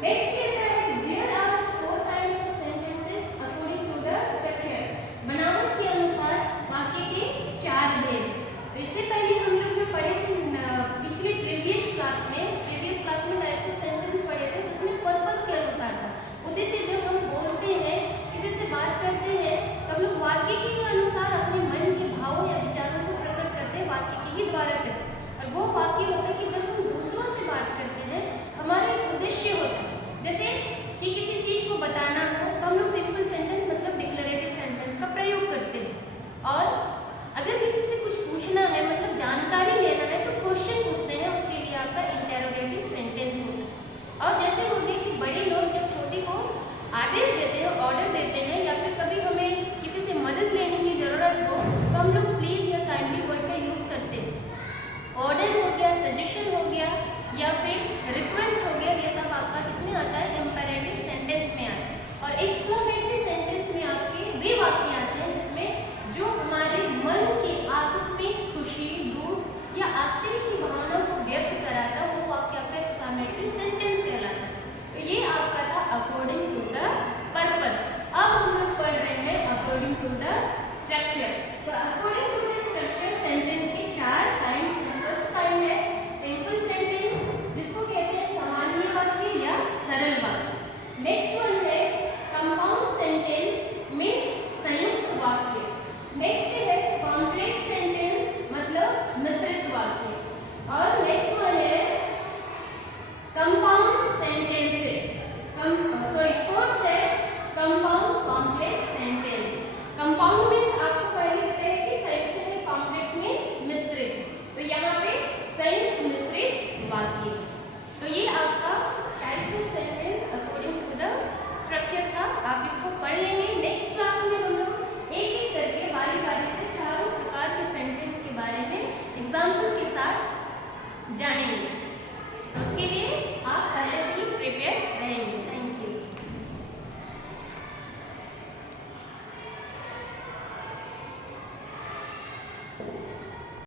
Next कहता है there are four kinds of sentences according to the structure. बनावट के अनुसार वाक्य के चार भेद। तो इससे पहले हम लोग जो पढ़े थे पिछले प्रीवियस क्लास में टाइप्स ऑफ सेंटेंस पढ़े थे, तो उसमें पर्पस के अनुसार था। उद्देश्य जब हम बोलते हैं, किसी से बात करते हैं, तो हम लोग वाक्य के अनुसार अपने मन के भावों या विचारों को प्रकट करते हैं, वाक्य के ही द्वारा करते हैं। और वो वाक्य होता है कि जब हम दूसरों से बात करते हैं, हमारा एक उद्देश्य होता है। जैसे कि किसी चीज को बताना हो तो हम लोग सिंपल सेंटेंस मतलब डिक्लेरेटिव सेंटेंस का प्रयोग करते हैं। और अगर किसी से कुछ पूछना है मतलब जानकारी लेना है तो क्वेश्चन पूछते हैं, उसके लिए आपका इंटेरोगेटिव सेंटेंस होता है। और जैसे होते हैं कि बड़े लोग जब छोटे को आदेश देते हैं, ऑर्डर देते हैं, या फिर कभी हमें किसी से मदद लेने की ज़रूरत हो तो हम लोग प्लीज़ या काइंडली वर्ड का यूज़ करते हैं। ऑर्डर हो गया, सजेशन हो गया, या फिर